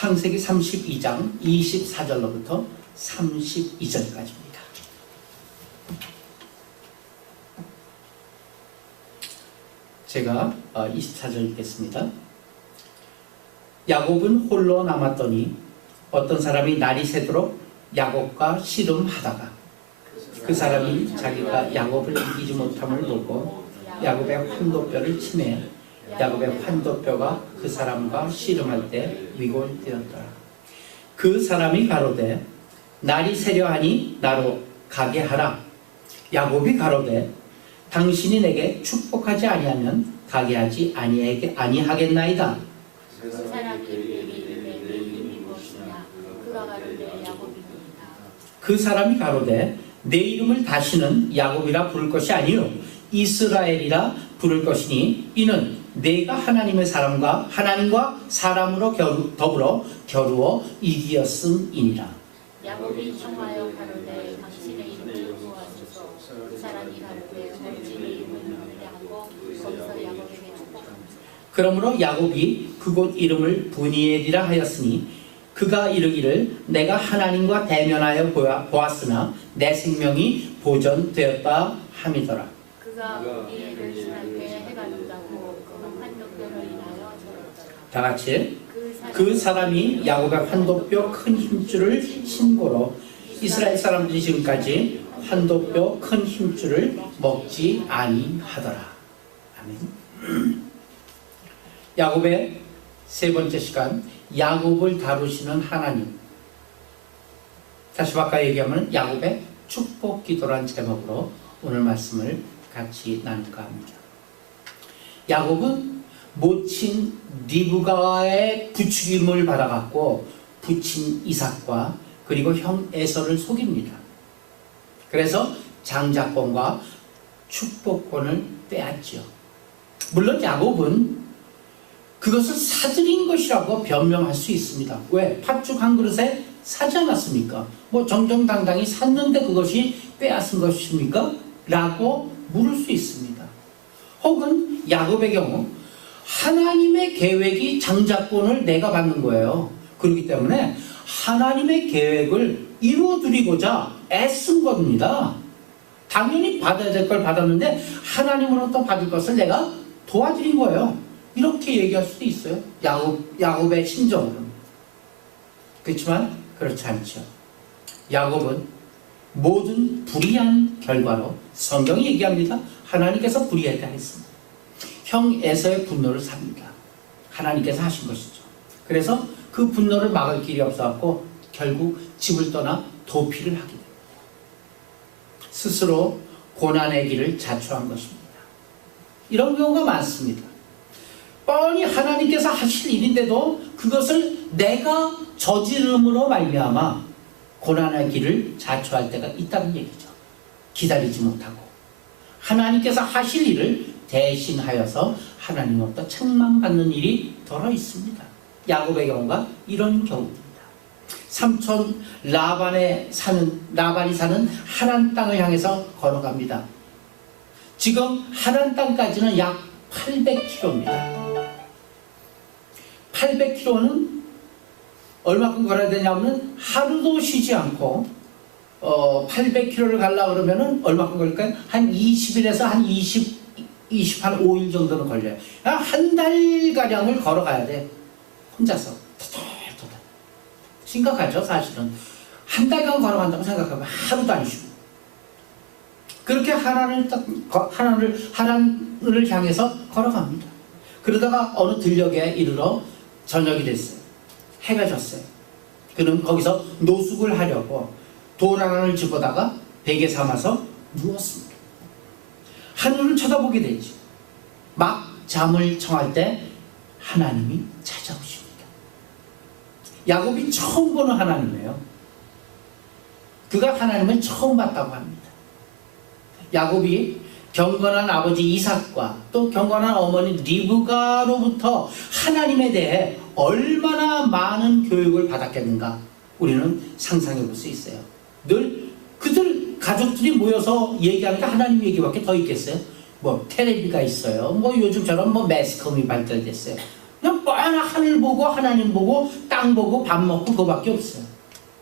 창세기 32장 24절로부터 32절까지입니다. 제가 24절 읽겠습니다. 야곱은 홀로 남았더니 어떤 사람이 날이 새도록 야곱과 씨름하다가 그 사람이 자기가 야곱을 이기지 못함을 보고 야곱의 환도뼈를 치매 야곱의 환도뼈가 그 사람과 씨름할 때 위골되었더라. 그 사람이 가로되 날이 새려 하니 나로 가게 하라. 야곱이 가로되 당신이 내게 축복하지 아니하면 가게 하지 아니하겠나이다. 그 사람이 이르되 내 이름이 무엇이냐. 그가 가로되 야곱이니이다. 그 사람이 가로되 내 이름을 다시는 야곱이라 부를 것이 아니요 이스라엘이라 부를 것이니 이는 내가 하나님의 사람과 하나님과 사람으로 더불어 겨루어 이기었음이니라. 야곱이 청하여 가로되 당신의 이름을 구하소서. 그 사람이 가로되 당신의 이름을 누구냐 하고 거기서 야곱에게 축복하니라. 그러므로 야곱이 그곳 이름을 브니엘이라 하였으니 그가 이르기를 내가 하나님과 대면하여 보았으나 내 생명이 보존되었다 함이더라. 그가 브니엘을 지날 때 해가 눈다고 그는 환도뼈를 인하여 저렸더라. 다 같이 그 사람이 야곱의 환도뼈 큰 힘줄을 신고로 이스라엘 사람들이 지금까지 환도뼈 큰 힘줄을 먹지 아니하더라. 아멘. 야곱의 세 번째 시간, 야곱을 다루시는 하나님. 다시 바꿔 얘기하면 야곱의 축복 기도란 제목으로 오늘 말씀을 같이 나눌까 합니다. 야곱은 모친 리브가의 부추김을 받아갖고 부친 이삭과 그리고 형 에서를 속입니다. 그래서 장자권과 축복권을 빼앗죠. 물론 야곱은 그것을 사들인 것이라고 변명할 수 있습니다. 왜? 팥죽 한 그릇에 사지 않았습니까? 뭐 정정당당히 샀는데 그것이 빼앗은 것입니까? 라고 물을 수 있습니다. 혹은 야곱의 경우 하나님의 계획이 장자권을 내가 받는 거예요. 그렇기 때문에 하나님의 계획을 이루어드리고자 애쓴 겁니다. 당연히 받아야 될 걸 받았는데 하나님으로부터 받을 것을 내가 도와드린 거예요. 이렇게 얘기할 수도 있어요. 야곱의 심정으로는. 그렇지만 그렇지 않죠. 야곱은 모든 불의한 결과로 성경이 얘기합니다. 하나님께서 불의하게 했습니다. 형 에서의 분노를 삽니다. 하나님께서 하신 것이죠. 그래서 그 분노를 막을 길이 없어갖고 결국 집을 떠나 도피를 하게 됩니다. 스스로 고난의 길을 자초한 것입니다. 이런 경우가 많습니다. 뻔히 하나님께서 하실 일인데도 그것을 내가 저지름으로 말미암아 고난의 길을 자초할 때가 있다는 얘기죠. 기다리지 못하고 하나님께서 하실 일을 대신하여서 하나님으로부터 책망받는 일이 더러 있습니다. 야곱의 경우가 이런 경우입니다. 삼촌 라반이 사는 하란 땅을 향해서 걸어갑니다. 지금 하란 땅까지는 약 800km입니다. 800km는 얼마큼 걸어야 되냐면 하루도 쉬지 않고 800km를 가려고 그러면 얼마큼 걸릴까요? 한 20일에서 한 25일 정도는 걸려요. 한 달가량을 걸어가야 돼. 혼자서. 토탈. 심각하죠, 사실은. 한 달간 걸어간다고 생각하면 하루도 안 쉬고. 그렇게 하란을 향해서 걸어갑니다. 그러다가 어느 들녘에 이르러 저녁이 됐어요. 해가 졌어요. 그는 거기서 노숙을 하려고 돌 하나를 집어다가 베개 삼아서 누웠습니다. 하늘을 쳐다보게 되지. 막 잠을 청할 때 하나님이 찾아오십니다. 야곱이 처음 보는 하나님이에요. 그가 하나님을 처음 봤다고 합니다. 야곱이 경건한 아버지 이삭과 또 경건한 어머니 리브가로부터 하나님에 대해 얼마나 많은 교육을 받았겠는가 우리는 상상해 볼 수 있어요. 늘 그들 가족들이 모여서 얘기하니까 하나님 얘기밖에 더 있겠어요? 뭐 텔레비가 있어요. 뭐 요즘처럼 뭐 매스컴이 발달됐어요. 그냥 영원한 하늘 보고 하나님 보고 땅 보고 밥 먹고 그거밖에 없어요.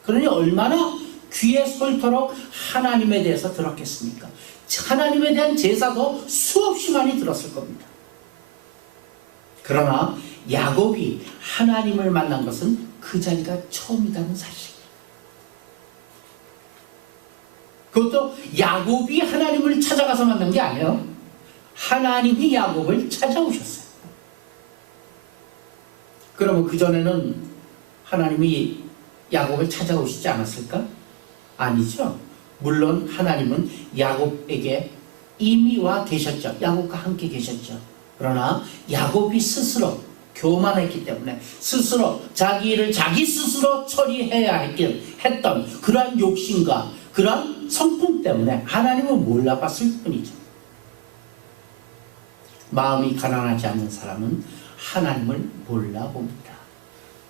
그러니 얼마나 귀에 솔토록 하나님에 대해서 들었겠습니까? 하나님에 대한 제사도 수없이 많이 들었을 겁니다. 그러나 야곱이 하나님을 만난 것은 그 자리가 처음이라는 사실. 그것도 야곱이 하나님을 찾아가서 만난 게 아니에요. 하나님이 야곱을 찾아오셨어요. 그러면 그전에는 하나님이 야곱을 찾아오시지 않았을까? 아니죠. 물론 하나님은 야곱에게 이미 와 계셨죠. 야곱과 함께 계셨죠. 그러나 야곱이 스스로 교만했기 때문에 스스로 자기 일을 자기 스스로 처리해야 했던 그러한 욕심과 그러한 성품 때문에 하나님을 몰라봤을 뿐이죠. 마음이 가난하지 않는 사람은 하나님을 몰라봅니다.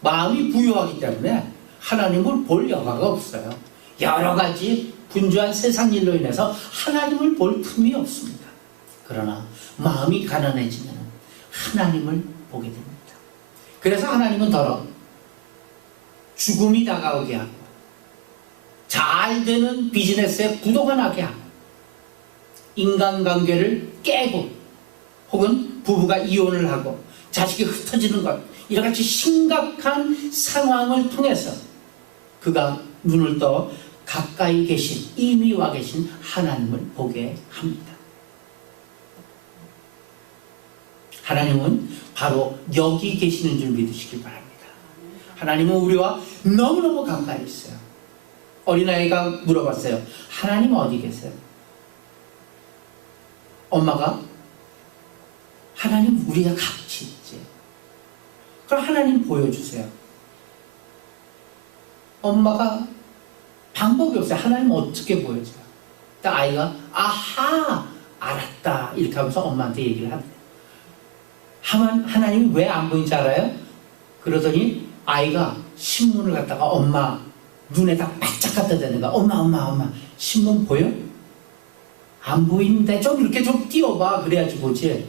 마음이 부유하기 때문에 하나님을 볼 여가가 없어요. 여러 가지 분주한 세상 일로 인해서 하나님을 볼 틈이 없습니다. 그러나 마음이 가난해지면 하나님을 보게 됩니다. 그래서 하나님은 더러 죽음이 다가오게 하고 잘 되는 비즈니스에 부도가 나게 하고 인간관계를 깨고 혹은 부부가 이혼을 하고 자식이 흩어지는 것, 이런 같이 심각한 상황을 통해서 그가 눈을 떠 가까이 계신, 이미 와 계신 하나님을 보게 합니다. 하나님은 바로 여기 계시는 줄 믿으시길 바랍니다. 하나님은 우리와 너무너무 가까이 있어요. 어린아이가 물어봤어요. 하나님 어디 계세요? 엄마가 하나님 우리가 같이 있지. 그럼 하나님 보여주세요. 엄마가 방법이 없어요. 하나님 어떻게 보여줘요? 아이가 아하 알았다 이렇게 하면서 엄마한테 얘기를 합니다. 하나님이 왜 안 보이는지 알아요? 그러더니 아이가 신문을 갖다가 엄마 눈에다 바짝 갖다 대는 거야. 엄마 신문 보여? 안 보이는데 좀 이렇게 좀 띄워봐. 그래야지 보지.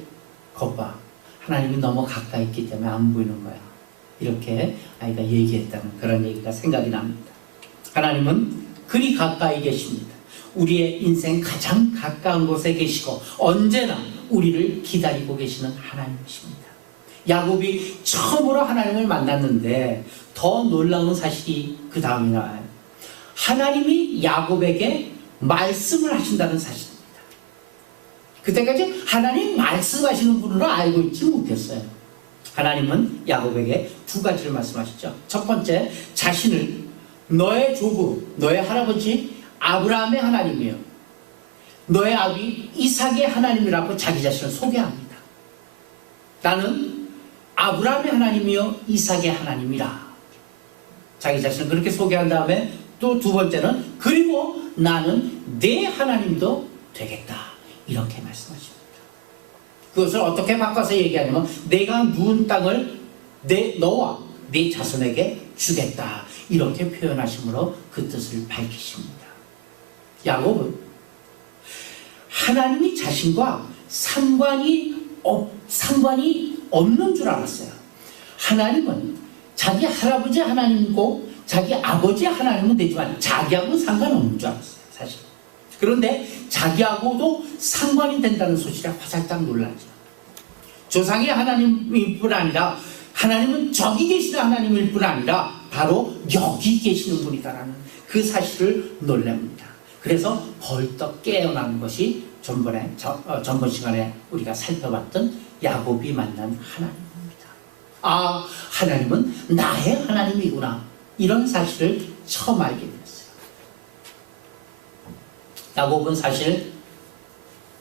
거봐. 하나님이 너무 가까이 있기 때문에 안 보이는 거야. 이렇게 아이가 얘기했다는 그런 얘기가 생각이 납니다. 하나님은 그리 가까이 계십니다. 우리의 인생 가장 가까운 곳에 계시고 언제나 우리를 기다리고 계시는 하나님이십니다. 야곱이 처음으로 하나님을 만났는데 더 놀라운 사실이 그 다음에 나와요. 하나님이 야곱에게 말씀을 하신다는 사실입니다. 그때까지 하나님 말씀하시는 분으로 알고 있지 못했어요. 하나님은 야곱에게 두 가지를 말씀하시죠. 첫 번째, 자신을 너의 조부, 너의 할아버지 아브라함의 하나님이요, 너의 아비 이삭의 하나님이라고 자기 자신을 소개합니다. 나는 아브라함의 하나님이요 이삭의 하나님이라. 자기 자신을 그렇게 소개한 다음에 또 두 번째는 그리고 나는 내 하나님도 되겠다. 이렇게 말씀하십니다. 그것을 어떻게 바꿔서 얘기하냐면 내가 누운 땅을 너와 네 자손에게 주겠다. 이렇게 표현하심으로 그 뜻을 밝히십니다. 야곱은 하나님이 자신과 상관이 없는 줄 알았어요. 하나님은 자기 할아버지 하나님이고 자기 아버지 하나님은 되지만 자기하고는 상관없는 줄 알았어요. 사실. 그런데 자기하고도 상관이 된다는 소식에 화살짝 놀라죠. 조상의 하나님일 뿐 아니라 하나님은 저기 계시는 하나님일 뿐 아니라 바로 여기 계시는 분이다라는 그 사실을 놀랍니다. 그래서 벌떡 깨어나는 것이 전번 시간에 우리가 살펴봤던 야곱이 만난 하나님입니다. 아, 하나님은 나의 하나님이구나. 이런 사실을 처음 알게 됐어요. 야곱은 사실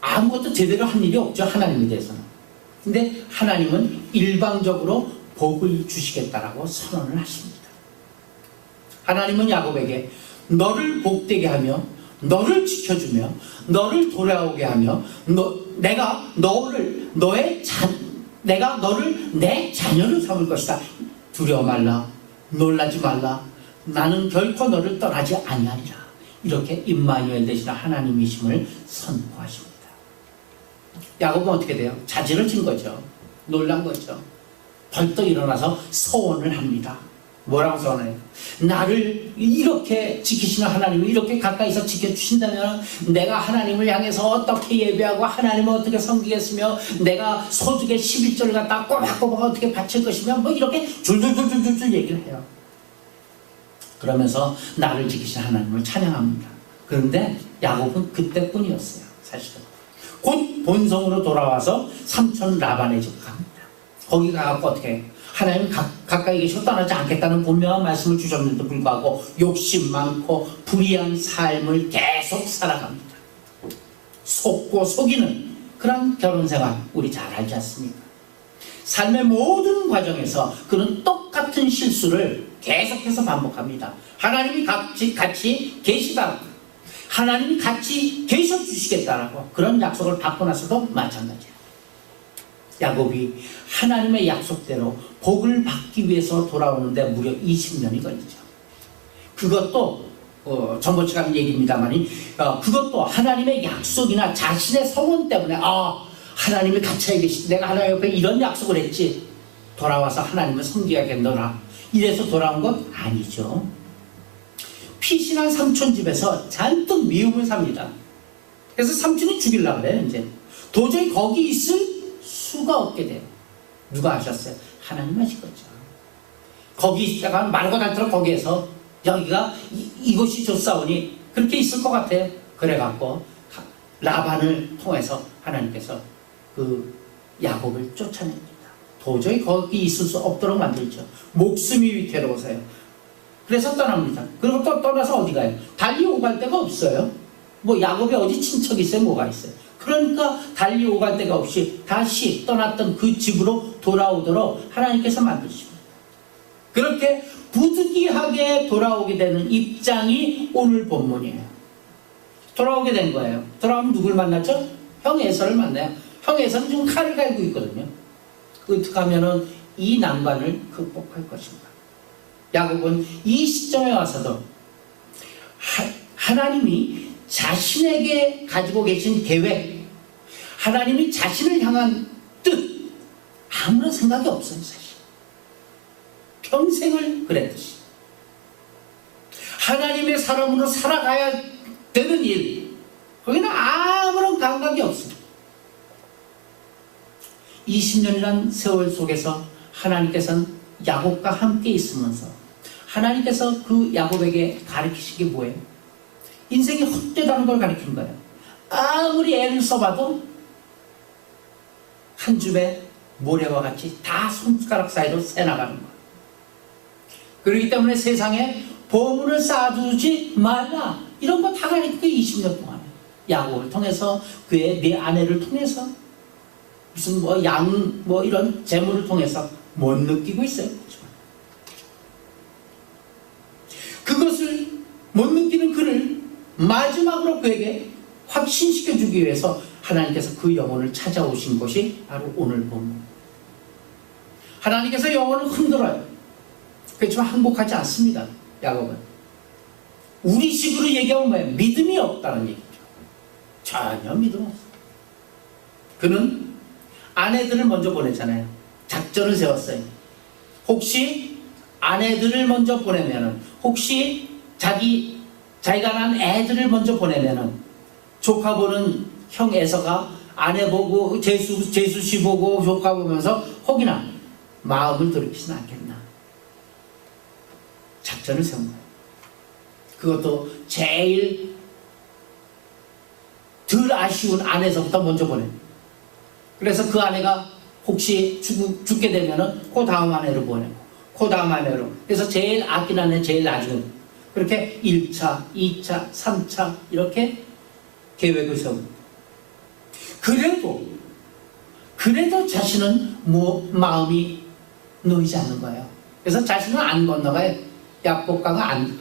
아무것도 제대로 한 일이 없죠. 하나님에 대해서는. 근데 하나님은 일방적으로 복을 주시겠다라고 선언을 하십니다. 하나님은 야곱에게 너를 복되게 하며 너를 지켜주며 너를 돌아오게 하며 내가 너를 내 자녀를 삼을 것이다. 두려워 말라. 놀라지 말라. 나는 결코 너를 떠나지 아니하리라. 이렇게 임마누엘 되시는 하나님이심을 선포하십니다. 야곱은 어떻게 돼요? 자질을 진 거죠. 놀란 거죠. 벌떡 일어나서 서원을 합니다. 뭐라고 서원해요? 나를 이렇게 지키시는 하나님이 이렇게 가까이서 지켜주신다면 내가 하나님을 향해서 어떻게 예배하고 하나님을 어떻게 섬기겠으며 내가 소득의 11절을 갖다 꼬박꼬박 어떻게 바칠 것이며 뭐 이렇게 줄줄줄줄줄 얘기를 해요. 그러면서 나를 지키신 하나님을 찬양합니다. 그런데 야곱은 그때뿐이었어요. 사실은 곧 본성으로 돌아와서 삼촌 라반의 집으로 갑니다. 거기 가서 어떻게 해요? 하나님 가까이 계시고 떠나지 않겠다는 분명한 말씀을 주셨는데도 불구하고 욕심 많고 불의한 삶을 계속 살아갑니다. 속고 속이는 그런 결혼생활 우리 잘 알지 않습니까? 삶의 모든 과정에서 그는 똑같은 실수를 계속해서 반복합니다. 하나님이 같이 계시다, 하나님이 같이 계셔주시겠다라고 그런 약속을 받고 나서도 마찬가지예요. 야곱이 하나님의 약속대로 복을 받기 위해서 돌아오는데 무려 20년이 걸리죠. 그것도 전번주에 한 얘기입니다만 그것도 하나님의 약속이나 자신의 소원 때문에 하나님이 같이 계시지 내가 하나님 옆에 이런 약속을 했지 돌아와서 하나님을 섬기야겠노라 이래서 돌아온 건 아니죠. 피신한 삼촌 집에서 잔뜩 미움을 삽니다. 그래서 삼촌이 죽이려고 그래요. 이제 도저히 거기 있을 수가 없게 돼요. 누가 하셨어요? 하나님 하신 거죠. 거기 있다가 말고 닳도록 거기에서 여기가 이곳이 좋사오니 그렇게 있을 것 같아요. 그래갖고 라반을 통해서 하나님께서 그 야곱을 쫓아냅니다. 도저히 거기 있을 수 없도록 만들죠. 목숨이 위태로워서요. 그래서 떠납니다. 그리고 또 떠나서 어디 가요? 달리 오갈 데가 없어요. 뭐 야곱이 어디 친척이 있어요? 뭐가 있어요? 그러니까 달리 오갈 데가 없이 다시 떠났던 그 집으로 돌아오도록 하나님께서 만드십니다. 그렇게 부득이하게 돌아오게 되는 입장이 오늘 본문이에요. 돌아오게 된 거예요. 돌아오면 누굴 만났죠? 형 에서를 만나요. 형 에서는 지금 칼을 갈고 있거든요. 어떻게 하면은 이 난관을 극복할 것인가? 야곱은 이 시점에 와서도 하나님이 자신에게 가지고 계신 계획, 하나님이 자신을 향한 뜻 아무런 생각이 없어요. 사실 평생을 그랬듯이 하나님의 사람으로 살아가야 되는 일 거기는 아무런 감각이 없어요. 20년이란 세월 속에서 하나님께서는 야곱과 함께 있으면서 하나님께서 그 야곱에게 가르치신 게 뭐예요? 인생이 헛되다는 걸 가르친 거예요. 아무리 애를 써봐도 한 줌의 모래와 같이 다 손가락 사이로 새나가는 거예요. 그렇기 때문에 세상에 보물을 쌓아두지 말라 이런 거 다 가르친 거예요. 20년 동안에 야곱을 통해서 그의 네 아내를 통해서 무슨 양 이런 재물을 통해서 못 느끼고 있어요. 그것을 못 느끼는 그를 마지막으로 그에게 확신시켜주기 위해서 하나님께서 그 영혼을 찾아오신 것이 바로 오늘 본문. 하나님께서 영혼을 흔들어요. 그렇지만 항복하지 않습니다. 야곱은 우리 식으로 얘기하면 뭐예요? 믿음이 없다는 얘기죠. 전혀 믿음 없어요. 그는 아내들을 먼저 보내잖아요. 작전을 세웠어요. 혹시 아내들을 먼저 보내면은 혹시 자기가 낳은 애들을 먼저 보내면은 조카 보는 형 에서가 아내 보고 제수씨 보고 조카 보면서 혹이나 마음을 돌이키진 않겠나. 작전을 세운 거예요. 그것도 제일 덜 아쉬운 아내서부터 먼저 보내요. 그래서 그 아내가 혹시 죽게 되면은 그 다음 아내를 보내고 그 다음 아내로 그래서 제일 아끼는 아내 제일 나중에 그렇게 1차, 2차, 3차 이렇게 계획을 세웁니다. 그래도 자신은 마음이 놓이지 않는 거예요. 그래서 자신은 안 건너가요. 야복강을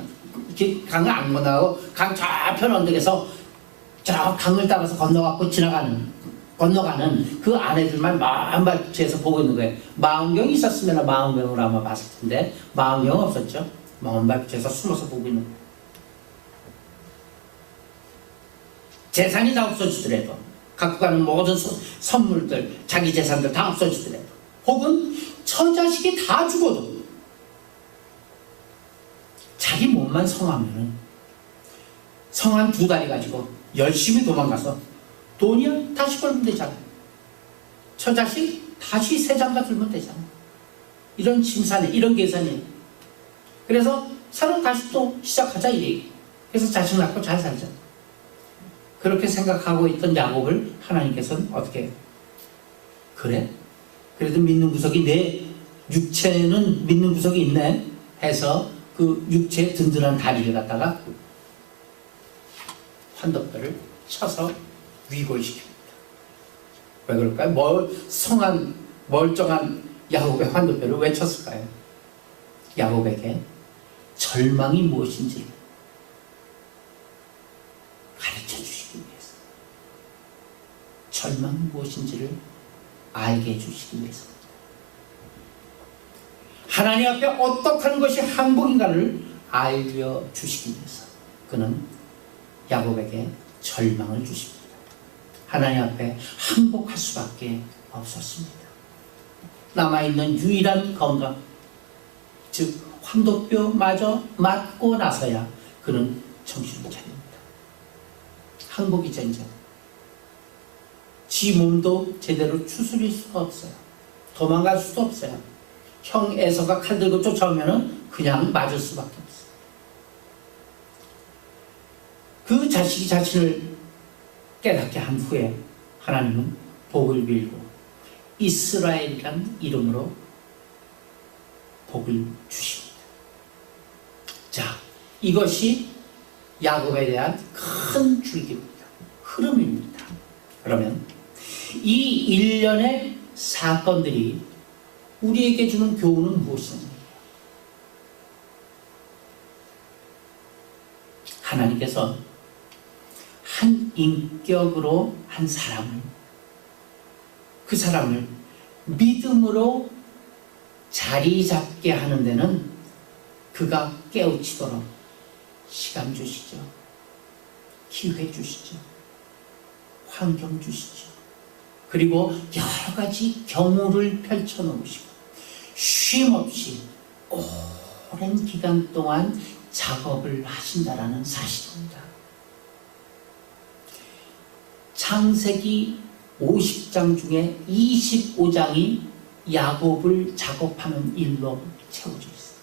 강을 안 건너가고 강 좌편 언덕에서 저 강을 따라서 건너가는 그 아내들만 마음발치해서 보고 있는 거예요. 망원경이 있었으면 망원경으로 아마 봤을 텐데 망원경 없었죠. 마음발치해서 숨어서 보고 있는 거예요. 재산이 다 없어지더라도 갖고 가는 모든 선물들 자기 재산들 다 없어지더라도 혹은 처자식이 다 죽어도 자기 몸만 성하면은 성한 2다리 가지고 열심히 도망가서 돈이야 다시 벌면 되잖아. 처자식 다시 3장가 들면 되잖아. 이런 심산에 이런 계산이에요. 그래서 사람 다시 또 시작하자 이 얘기. 그래서 자식 낳고 잘 살자. 그렇게 생각하고 있던 야곱을 하나님께서는 어떻게 해요? 그래? 그래도 믿는 구석이 내 육체는 믿는 구석이 있네 해서 그 육체의 든든한 다리를 갖다가 환도뼈를 쳐서 위골시킵니다. 왜 그럴까요? 성한 멀쩡한 야곱의 환도뼈를 왜 쳤을까요? 야곱에게 절망이 무엇인지 가르쳐 주시기 위해서, 절망이 무엇인지를 알게 해주시기 위해서입니다. 하나님 앞에 어떻게 하는 것이 행복인가를 알려주시기 위해서 그는 야곱에게 절망을 주십니다. 하나님 앞에 항복할 수밖에 없었습니다. 남아있는 유일한 건강, 즉 환도뼈마저 맞고 나서야 그는 정신을 차립니다. 항복이 전쟁. 지 몸도 제대로 추스릴 수가 없어요. 도망갈 수도 없어요. 형 에서가 칼 들고 쫓아오면 그냥 맞을 수밖에 없어요. 그 자식이 자신을 깨닫게 한 후에 하나님은 복을 빌고 이스라엘이란 이름으로 복을 주십니다. 자, 이것이 야곱에 대한 큰 줄기입니다. 흐름입니다. 그러면 이 일련의 사건들이 우리에게 주는 교훈은 무엇입니까? 하나님께서 한 인격으로 한 사람을, 그 사람을 믿음으로 자리 잡게 하는 데는 그가 깨우치도록 시간 주시죠. 기회 주시죠. 환경 주시죠. 그리고 여러 가지 경우를 펼쳐 놓으시고 쉼없이 오랜 기간 동안 작업을 하신다라는 사실입니다. 창세기 50장 중에 25장이 야곱을 작업하는 일로 채워져 있어요.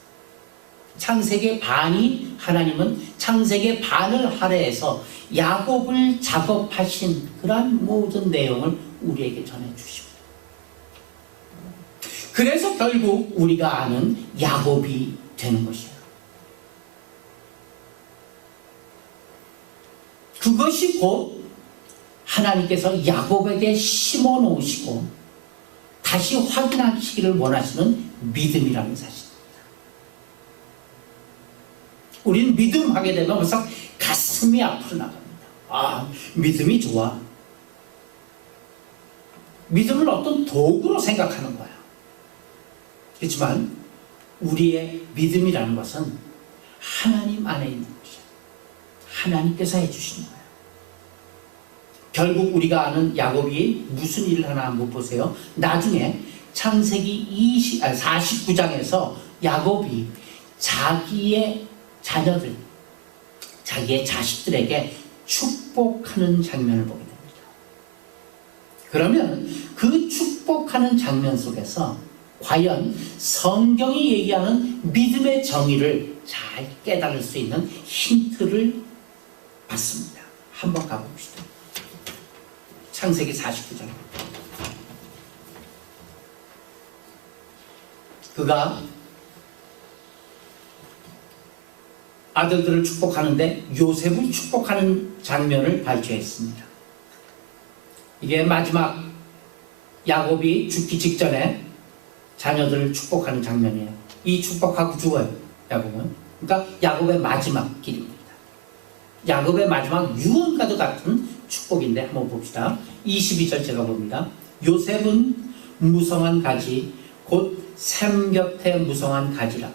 창세기 반이 하나님은 창세기 반을 할애해서 야곱을 작업하신 그러한 모든 내용을 우리에게 전해주십니다. 그래서 결국 우리가 아는 야곱이 되는 것이에요. 그것이 곧 하나님께서 야곱에게 심어 놓으시고 다시 확인하시기를 원하시는 믿음이라는 사실입니다. 우리는 믿음하게 되면 벌써 가슴이 앞으로 나갑니다. 아, 믿음이 좋아. 믿음을 어떤 도구로 생각하는 거야. 그렇지만 우리의 믿음이라는 것은 하나님 안에 있는 것이야. 하나님께서 해주시는 거야. 결국 우리가 아는 야곱이 무슨 일을 하나 한번 보세요. 나중에 창세기 49장에서 야곱이 자기의 자녀들, 자기의 자식들에게 축복하는 장면을 보게 됩니다. 그러면 그 축복하는 장면 속에서 과연 성경이 얘기하는 믿음의 정의를 잘 깨달을 수 있는 힌트를 받습니다. 한번 가봅시다. 창세기 49장. 그가 아들들을 축복하는데 요셉을 축복하는 장면을 발표했습니다. 이게 마지막 야곱이 죽기 직전에 자녀들을 축복하는 장면이에요. 이 축복하고 죽어요, 야곱은. 그러니까 야곱의 마지막 길입니다. 야곱의 마지막 유언과도 같은 축복인데 한번 봅시다. 22절 제가 봅니다. 요셉은 무성한 가지 곧 샘 곁에 무성한 가지라.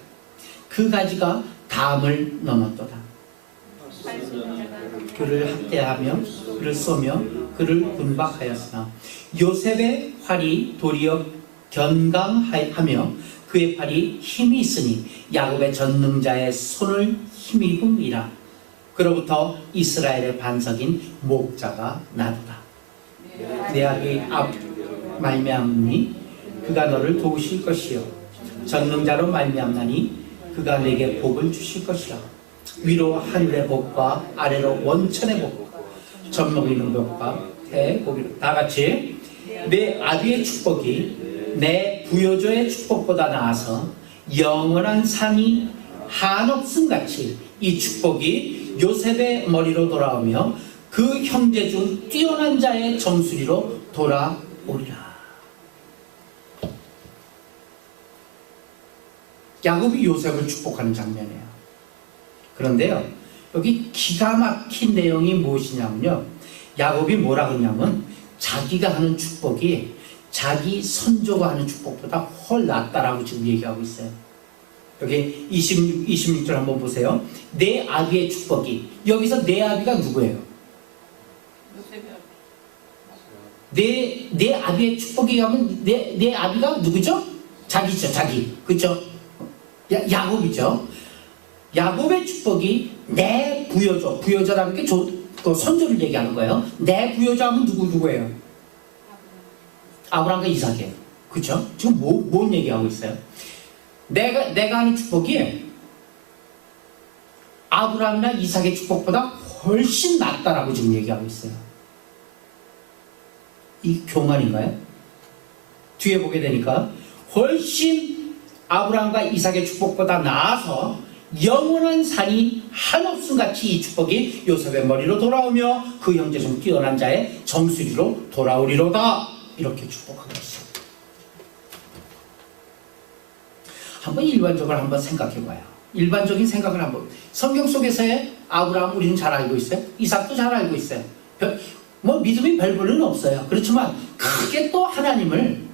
그 가지가 담을 넘었도다. 그를 학대하며 그를 쏘며 그를 분박하였으나 요셉의 활이 도리어 견강하며 그의 팔이 힘이 있으니 야곱의 전능자의 손을 힘입음이라. 그로부터 이스라엘의 반석인 목자가 나도다. 내 아비 말미암니 그가 너를 도우실 것이요 전능자로 말미암나니 그가 내게 복을 주실 것이요 위로 하늘의 복과 아래로 원천의 복, 젖먹이는 복과 태의 복이로. 다 같이 내 아비의 축복이 내 부여조의 축복보다 나아서 영원한 산이 한없음 같이 이 축복이 요셉의 머리로 돌아오며 그 형제 중 뛰어난 자의 정수리로 돌아오리라. 야곱이 요셉을 축복하는 장면이에요. 그런데요, 여기 기가 막힌 내용이 무엇이냐면요, 야곱이 뭐라 그러냐면 자기가 하는 축복이 자기 선조가 하는 축복보다 훨 낫다라고 지금 얘기하고 있어요. 여기 26절 한번 보세요. 내 아비의 축복이, 여기서 내 아비가 누구예요? 내 아비의 축복이 하면 내 아비가 누구죠? 자기죠, 자기. 그죠? 야곱이죠. 야곱의 축복이 내 부여조, 부여조라는 게 그 선조를 얘기하는 거예요. 내 부여조 하면 누구예요? 아브라함과 이삭이에요. 그죠? 지금 뭔 얘기하고 있어요? 내가 하는 축복이 아브라함이나 이삭의 축복보다 훨씬 낫다라고 지금 얘기하고 있어요. 이 교만인가요? 뒤에 보게 되니까 훨씬 아브라함과 이삭의 축복보다 나아서 영원한 산이 한없음 같이 이 축복이 요셉의 머리로 돌아오며 그 형제 중 뛰어난 자의 정수리로 돌아오리로다. 이렇게 축복하고 있어요. 한번 일반적으로 한번 생각해봐요. 일반적인 생각을 한번. 성경 속에서의 아브라함 우리는 잘 알고 있어요. 이삭도 잘 알고 있어요. 뭐 믿음이 별 볼은 없어요. 그렇지만 크게 또 하나님을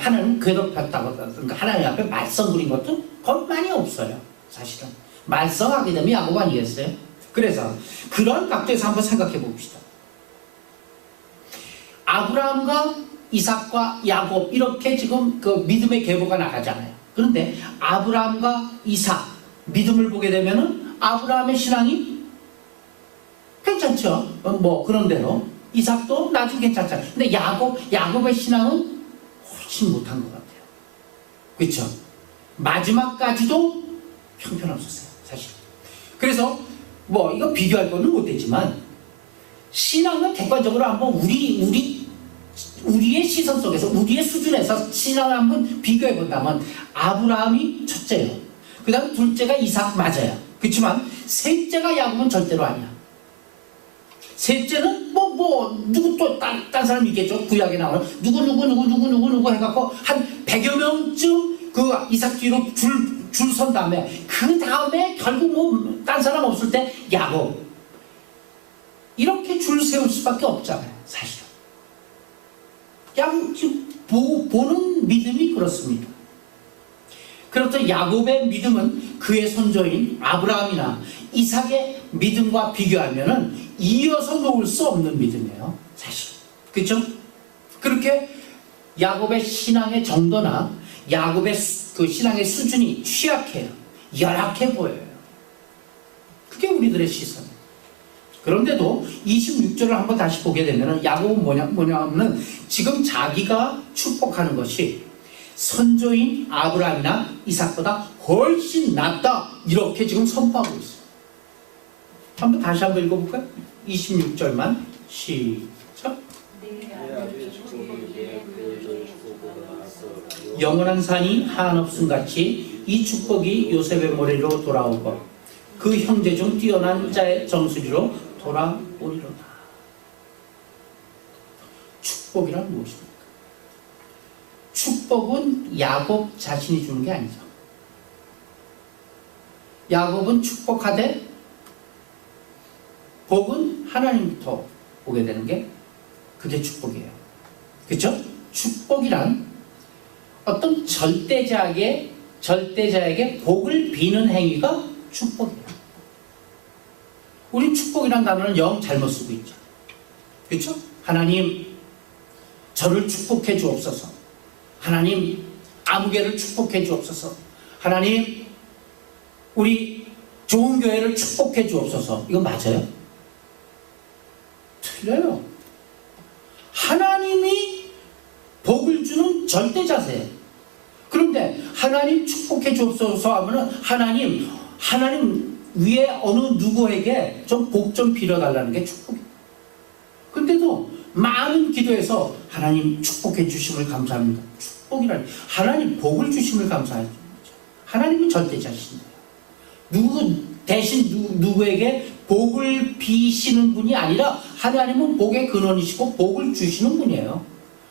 하나님 괴롭혔다든가 하나님 앞에 말썽 부린 것도 거의 많이 없어요. 사실은 말썽하게 되면 야곱 아니겠어요? 그래서 그런 각도에서 한번 생각해 봅시다. 아브라함과 이삭과 야곱 이렇게 지금 그 믿음의 계보가 나가잖아요. 그런데 아브라함과 이삭 믿음을 보게 되면은 아브라함의 신앙이 괜찮죠. 뭐 그런 대로 이삭도 나중에 괜찮잖아요. 근데 야곱의 신앙은 훨씬 못한 것 같아요. 그렇죠? 마지막까지도 형편없었어요, 사실. 그래서 뭐 이거 비교할 거는 못 되지만 신앙은 객관적으로 한번 우리의 시선 속에서 우리의 수준에서 신앙을 한번 비교해 본다면 아브라함이 첫째예요. 그 다음 둘째가 이삭 맞아요. 그렇지만 셋째가 야곱은 절대로 아니야. 셋째는 누구 또 딴 사람이 있겠죠. 구약에 나오는 누구 해갖고 한 100여 명쯤 그 이삭 뒤로 줄 선 다음에 그 다음에 결국 딴 사람 없을 때 야곱 이렇게 줄 세울 수밖에 없잖아요, 사실은. 지금 보는 믿음이 그렇습니다. 그렇다 야곱의 믿음은 그의 손조인 아브라함이나 이삭의 믿음과 비교하면은 이어서 놓을 수 없는 믿음이에요, 사실. 그렇죠? 그렇게 야곱의 신앙의 정도나 야곱의 그 신앙의 수준이 취약해요. 열악해 보여요. 그게 우리들의 시선. 그런데도 26절을 한번 다시 보게 되면 야곱은 뭐냐면 지금 자기가 축복하는 것이 선조인 아브라함이나 이삭보다 훨씬 낫다 이렇게 지금 선포하고 있어요. 다시 한번 읽어볼까요? 26절만 시작. 영원한 산이 한없음 같이 이 축복이 요셉의 머리로 돌아오고 그 형제 중 뛰어난 자의 정수리로 돌아오리로다. 축복이란 무엇입니까? 축복은 야곱 자신이 주는 게 아니죠. 야곱은 축복하되 복은 하나님부터 오게 되는 게 그게 축복이에요. 그렇죠? 축복이란 어떤 절대자에게 복을 비는 행위가 축복이에요. 우린 축복이란 단어를 영 잘못 쓰고 있죠. 그렇죠? 하나님 저를 축복해 주옵소서. 하나님, 아무개를 축복해 주옵소서. 하나님, 우리 좋은 교회를 축복해 주옵소서. 이거 맞아요? 틀려요. 하나님이 복을 주는 절대자세예요. 그런데 하나님 축복해 주옵소서 하면은 하나님 위에 어느 누구에게 좀 복 좀 빌어달라는 게 축복이에요. 근데도 많은 기도에서 하나님 축복해 주심을 감사합니다. 축복이라니, 하나님 복을 주심을 감사하죠. 하나님은 절대자신이에요. 누구 대신 누구에게 복을 비시는 분이 아니라 하나님은 복의 근원이시고 복을 주시는 분이에요.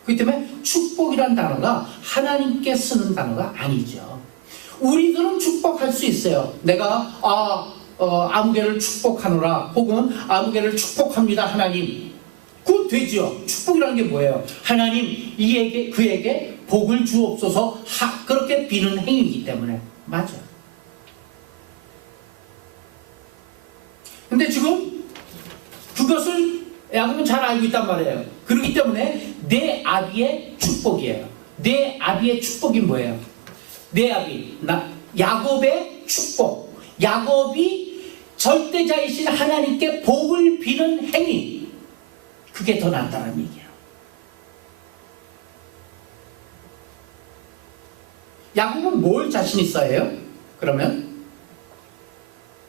그렇기 때문에 축복이란 단어가 하나님께 쓰는 단어가 아니죠. 우리들은 축복할 수 있어요. 내가 아무개를 축복하노라, 혹은 아무개를 축복합니다 하나님. 그건 되죠. 축복이라는 게 뭐예요? 하나님 그에게 복을 주옵소서 그렇게 비는 행위이기 때문에 맞아. 근데 지금 그것을 야곱은 잘 알고 있단 말이에요. 그렇기 때문에 내 아비의 축복이에요. 내 아비의 축복이 뭐예요? 내 아비, 야곱의 축복. 야곱이 절대자이신 하나님께 복을 비는 행위, 그게 더 낫다는 얘기예요. 야곱은 뭘 자신 있어요? 그러면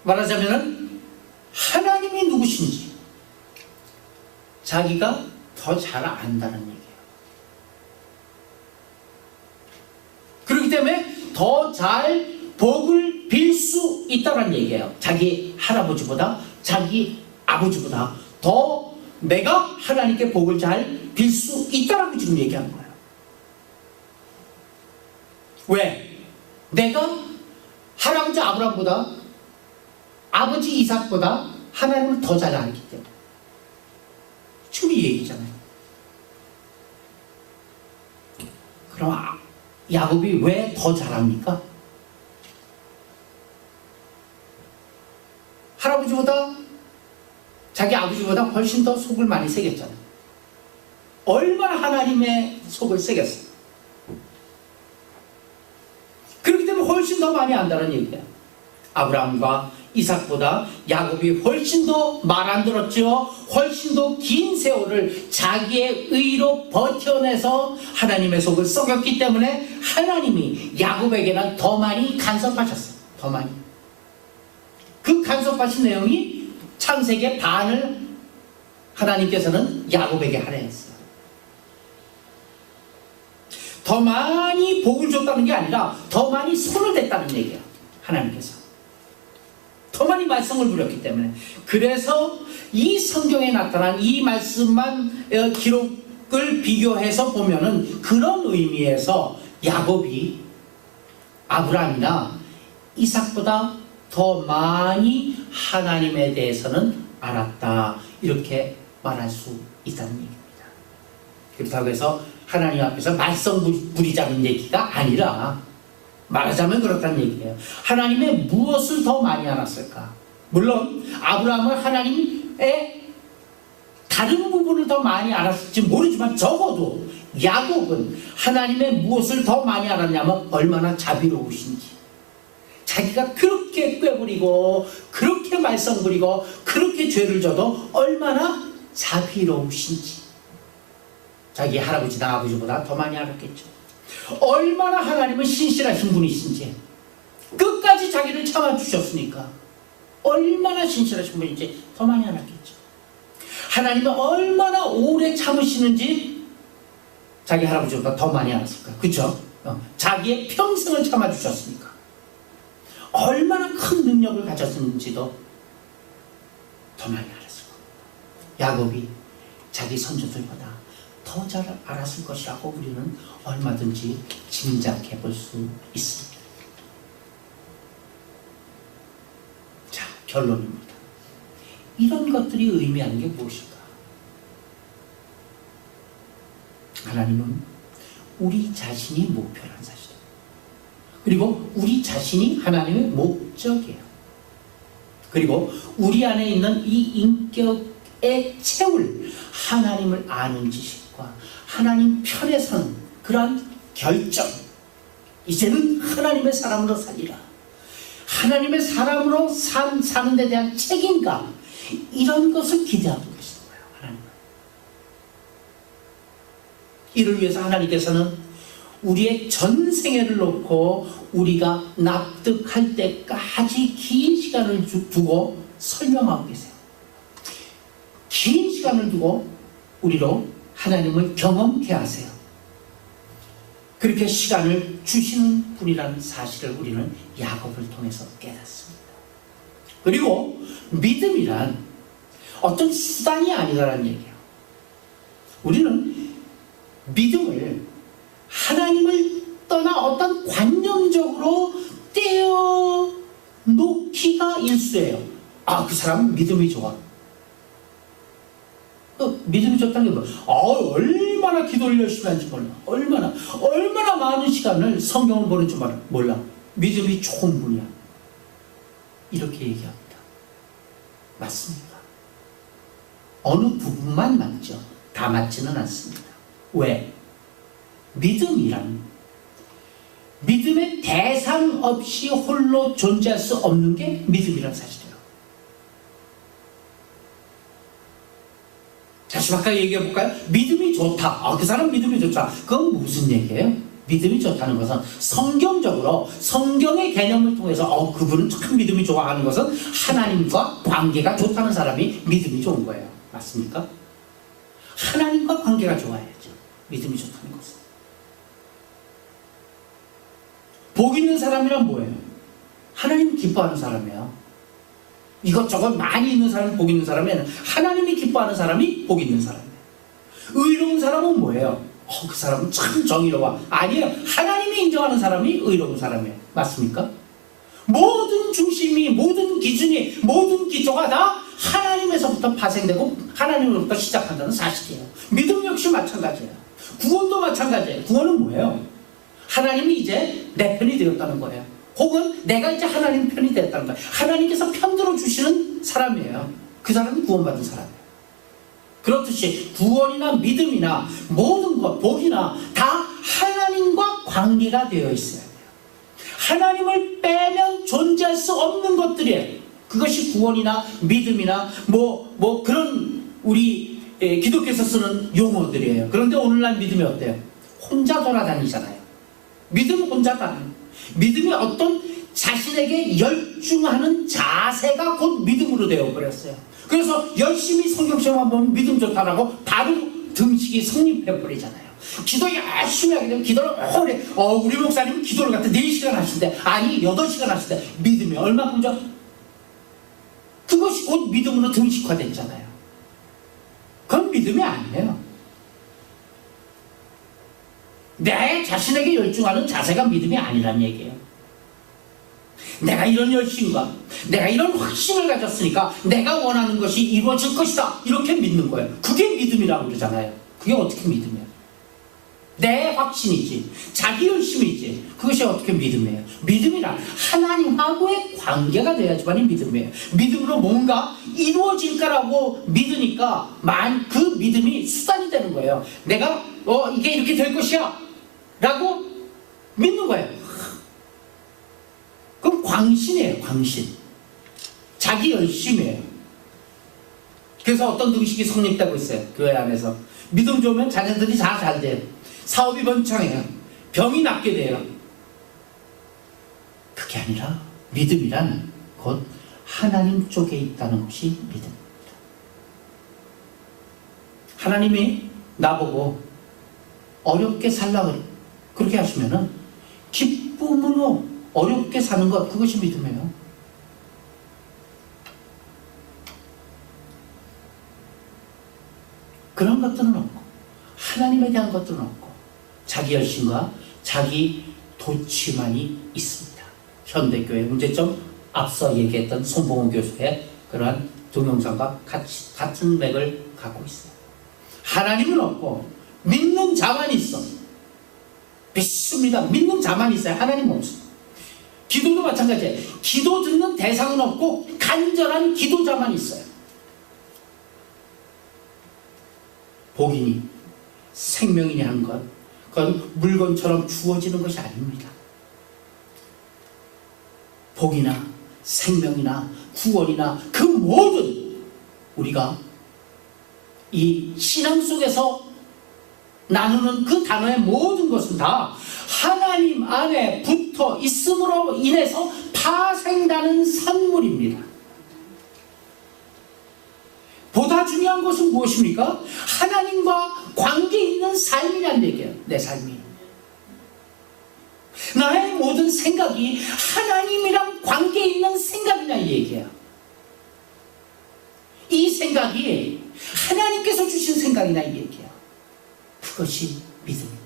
말하자면은 하나님이 누구신지 자기가 더 잘 안다는 얘기예요. 그렇기 때문에 더 잘 복을 빌 수 있다는 얘기예요. 자기 할아버지보다, 자기 아버지보다 더 내가 하나님께 복을 잘 빌 수 있다라고 지금 얘기하는 거예요. 왜? 내가 할아버지 아브라함보다, 아버지 이삭보다 하나님을 더 잘 알기 때문에. 지금 이 얘기잖아요. 그럼 야곱이 왜 더 잘합니까? 할아버지보다, 자기 아버지보다 훨씬 더 속을 많이 새겼잖아요. 얼마나 하나님의 속을 새겼어요. 그렇기 때문에 훨씬 더 많이 안다는 얘기예요. 아브라함과 이삭보다 야곱이 훨씬 더 말 안 들었죠. 훨씬 더 긴 세월을 자기의 의로 버텨내서 하나님의 속을 썩였기 때문에 하나님이 야곱에게는 더 많이 간섭하셨어요. 더 많이. 그 간섭하신 내용이 창세기의 반을 하나님께서는 야곱에게 하려 했어요. 더 많이 복을 줬다는 게 아니라 더 많이 손을 댔다는 얘기예요. 하나님께서 더 많이 말썽을 부렸기 때문에. 그래서 이 성경에 나타난 이 말씀만 기록을 비교해서 보면은 그런 의미에서 야곱이 아브라함이나 이삭보다 더 많이 하나님에 대해서는 알았다, 이렇게 말할 수 있다는 얘기입니다. 그렇다고 해서 하나님 앞에서 말썽 부리자는 얘기가 아니라, 말하자면 그렇다는 얘기예요. 하나님의 무엇을 더 많이 알았을까? 물론 아브라함은 하나님의 다른 부분을 더 많이 알았을지 모르지만 적어도 야곱은 하나님의 무엇을 더 많이 알았냐면 얼마나 자비로우신지, 자기가 그렇게 꾀부리고 그렇게 말썽 부리고 그렇게 죄를 져도 얼마나 자비로우신지 자기 할아버지나 아버지보다 더 많이 알았겠죠. 얼마나 하나님은 신실하신 분이신지, 끝까지 자기를 참아주셨으니까 얼마나 신실하신 분인지 더 많이 알았겠죠. 하나님은 얼마나 오래 참으시는지 자기 할아버지보다 더 많이 알았을 거예요. 그렇죠? 자기의 평생을 참아주셨으니까 얼마나 큰 능력을 가졌는지도 더 많이 알았을 겁니다. 야곱이 자기 선조들보다 더 잘 알았을 것이라고 우리는 얼마든지 짐작해 볼 수 있습니다. 자, 결론입니다. 이런 것들이 의미하는 게 무엇일까? 하나님은 우리 자신이 목표라는 사실이에요. 그리고 우리 자신이 하나님의 목적이에요. 그리고 우리 안에 있는 이 인격에 채울 하나님을 아는 지식과 하나님 편에 서는 그러한 결정, 이제는 하나님의 사람으로 살리라, 하나님의 사람으로 사는 데 대한 책임감, 이런 것을 기대하고 계시는 거예요. 하나님은. 이를 위해서 하나님께서는 우리의 전생애를 놓고 우리가 납득할 때까지 긴 시간을 두고 설명하고 계세요. 긴 시간을 두고 우리로 하나님을 경험케 하세요. 그렇게 시간을 주시는 분이라는 사실을 우리는 야곱을 통해서 깨닫습니다. 그리고 믿음이란 어떤 수단이 아니라는 얘기예요. 우리는 믿음을 하나님을 떠나 어떤 관념적으로 떼어 놓기가 일수예요. 아, 그 사람은 믿음이 좋아. 믿음이 좋다는 게 뭐야? 얼마나 기도를 열심히 하는지 몰라. 얼마나 많은 시간을 성경을 보는 줄 몰라. 믿음이 좋은 분이야. 이렇게 얘기합니다. 맞습니까? 어느 부분만 맞죠. 다 맞지는 않습니다. 왜? 믿음이란 믿음의 대상 없이 홀로 존재할 수 없는 게 믿음이란 사실이에요. 다시 아까 얘기해볼까요? 믿음이 좋다. 그 사람 믿음이 좋다. 그건 무슨 얘기예요? 믿음이 좋다는 것은 성경적으로 성경의 개념을 통해서 그분은 참 믿음이 좋아하는 것은 하나님과 관계가 좋다는 사람이 믿음이 좋은 거예요. 맞습니까? 하나님과 관계가 좋아야죠. 믿음이 좋다는 것은. 복 있는 사람이란 뭐예요? 하나님 기뻐하는 사람이에요. 이것저것 많이 있는 사람이 복 있는 사람이에요. 하나님이 기뻐하는 사람이 복 있는 사람이에요. 의로운 사람은 뭐예요? 그 사람은 참 정의로워. 아니에요. 하나님이 인정하는 사람이 의로운 사람이에요. 맞습니까? 모든 중심이, 모든 기준이, 모든 기초가 다 하나님에서부터 파생되고 하나님으로부터 시작한다는 사실이에요. 믿음 역시 마찬가지예요. 구원도 마찬가지예요. 구원은 뭐예요? 하나님이 이제 내 편이 되었다는 거예요. 혹은 내가 이제 하나님 편이 되었다는 거예요. 하나님께서 편들어 주시는 사람이에요. 그 사람이 구원받은 사람이에요. 그렇듯이 구원이나 믿음이나 모든 것, 복이나 다 하나님과 관계가 되어 있어야 돼요. 하나님을 빼면 존재할 수 없는 것들이에요. 그것이 구원이나 믿음이나 그런 우리 기독교에서 쓰는 용어들이에요. 그런데 오늘날 믿음이 어때요? 혼자 돌아다니잖아요. 믿음은 혼자 다녀요. 믿음이 어떤 자신에게 열중하는 자세가 곧 믿음으로 되어버렸어요. 그래서 열심히 성경책만 보면 믿음 좋다라고 바로 등식이 성립해버리잖아요. 기도 열심히 하게 되면 기도를 오래, 우리 목사님은 기도를 갖다 4시간 하시는데, 아니 8시간 하시는데 믿음이 얼마큼 좋아? 그것이 곧 믿음으로 등식화됐잖아요. 그건 믿음이 아니에요. 내 자신에게 열중하는 자세가 믿음이 아니란 얘기예요. 내가 이런 열심과 내가 이런 확신을 가졌으니까 내가 원하는 것이 이루어질 것이다, 이렇게 믿는 거예요. 그게 믿음이라고 그러잖아요. 그게 어떻게 믿음이에요? 내 확신이지, 자기 열심이지, 그것이 어떻게 믿음이에요? 믿음이란 하나님하고의 관계가 돼야지만이 믿음이에요. 믿음으로 뭔가 이루어질까라고 믿으니까 그 믿음이 수단이 되는 거예요. 내가 이게 이렇게 될 것이야 라고 믿는 거예요. 그럼 광신이에요. 광신. 자기 열심이에요. 그래서 어떤 등식이 성립되고 있어요. 교회 안에서. 믿음 좋으면 자녀들이 다 잘 돼요. 사업이 번창해요. 병이 낫게 돼요. 그게 아니라 믿음이란 곧 하나님 쪽에 있다는 것이 믿음입니다. 하나님이 나보고 어렵게 살라 그렇게 하시면은 기쁨으로 어렵게 사는 것, 그것이 믿음이에요. 그런 것들은 없고 하나님에 대한 것들은 없고 자기 열심과 자기 도취만이 있습니다. 현대교회 문제점, 앞서 얘기했던 손봉호 교수의 그러한 동영상과 같은 맥을 갖고 있어요. 하나님은 없고 믿는 자만 있어. 믿습니다. 믿는 자만 있어요. 하나님은 없어요. 기도도 마찬가지예요. 기도 듣는 대상은 없고 간절한 기도자만 있어요. 복이니 생명이라는 것, 그건 물건처럼 주어지는 것이 아닙니다. 복이나 생명이나 구원이나 그 모든 우리가 이 신앙 속에서 나누는 그 단어의 모든 것은 다 하나님 안에 붙어 있음으로 인해서 파생되는 산물입니다. 보다 중요한 것은 무엇입니까? 하나님과 관계 있는 삶이란 얘기예요. 내 삶이. 나의 모든 생각이 하나님이랑 관계 있는 생각이냐 이 얘기예요. 이 생각이 하나님께서 주신 생각이냐 이 얘기예요. 그것이 믿음입니다.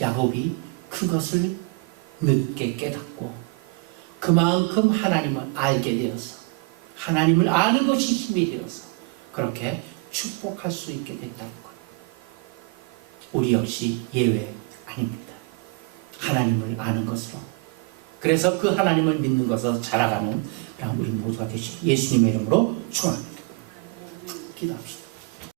야곱이 그것을 늦게 깨닫고 그만큼 하나님을 알게 되어서 하나님을 아는 것이 힘이 되어서 그렇게 축복할 수 있게 됐다는 것. 우리 역시 예외 아닙니다. 하나님을 아는 것으로. 그래서 그 하나님을 믿는 것으로 자라가는 우리 모두가 되시길 예수님의 이름으로 축원합니다. 기도합시다.